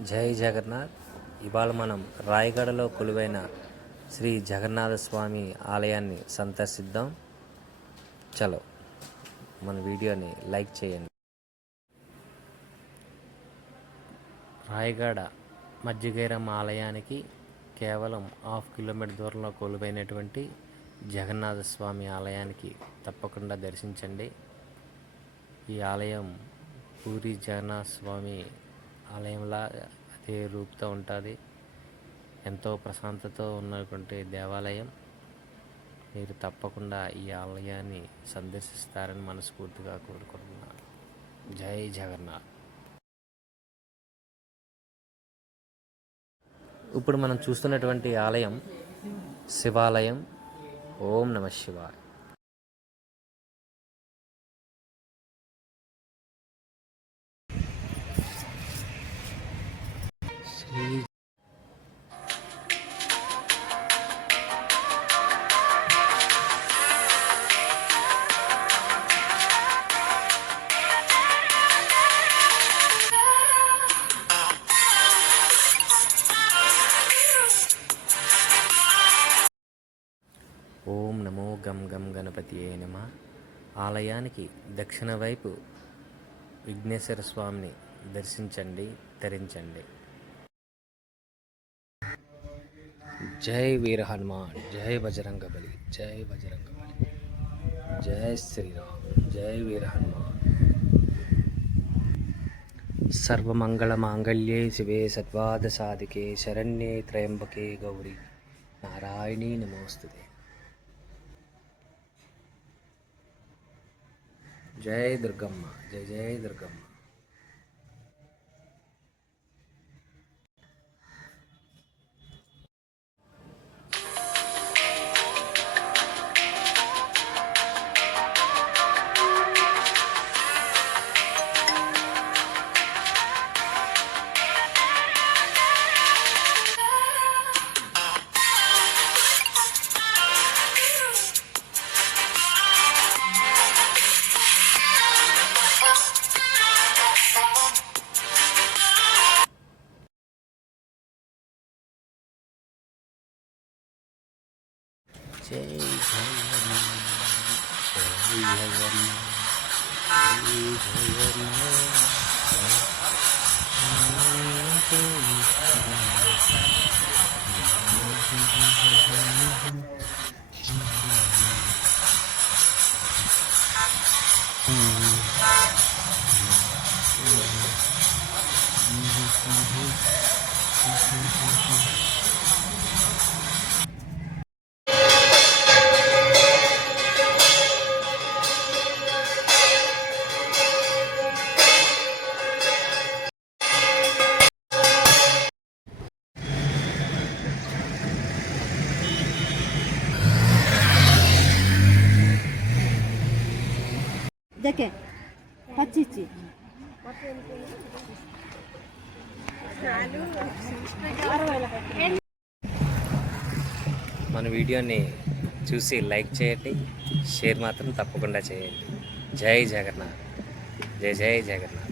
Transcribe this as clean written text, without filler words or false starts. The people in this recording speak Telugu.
జై జగన్నాథ్. ఇవాళ మనం రాయగడలో కొలువైన శ్రీ జగన్నాథ స్వామి ఆలయాన్ని సందర్శిద్దాం. చలో మన వీడియోని లైక్ చేయండి. రాయగడ మధ్యగైరమ్మ ఆలయానికి కేవలం 1/2 కిలోమీటర్ దూరంలో కొలువైనటువంటి జగన్నాథ స్వామి ఆలయానికి తప్పకుండా దర్శించండి. ఈ ఆలయం పూరి జగన్నాథ స్వామి ఆలయంలా అదే రూపుతో ఉంటుంది. ఎంతో ప్రశాంతతో ఉన్నటువంటి దేవాలయం. మీరు తప్పకుండా ఈ ఆలయాన్ని సందర్శిస్తారని మనస్ఫూర్తిగా కోరుకుంటున్నాను. జై జగన్నాథ్. ఇప్పుడు మనం చూస్తున్నటువంటి ఆలయం శివాలయం. ఓం నమః శివాయ. శ్రీ ఓం నమో గం గం గణపతియే నమః. ఆలయానికి దక్షిణ వైపు విఘ్నేశ్వర స్వామిని దర్శించండి, ధరించండి. జై వీర హనుమాన్, జై బజరంగబలి, జై బజరంగబలి, జై శ్రీరామ్, జై వీర హనుమాన్. సర్వమంగళ మాంగళ్యే శివే సద్వాద సాధికే శరణ్యే త్రయంబకే గౌరీ నారాయణీ నమోస్తుతే. జై దుర్గమ్మ, జై జై దుర్గమ్మ. జై జగన్నాథ్, జై జగన్నాథ్, జై देखे 25 మన వీడియోని చూసి లైక్ చేయండి, షేర్ మాత్రం తప్పకుండా చేయండి. జై జగన్నాథ్, జై జై జగన్నాథ్.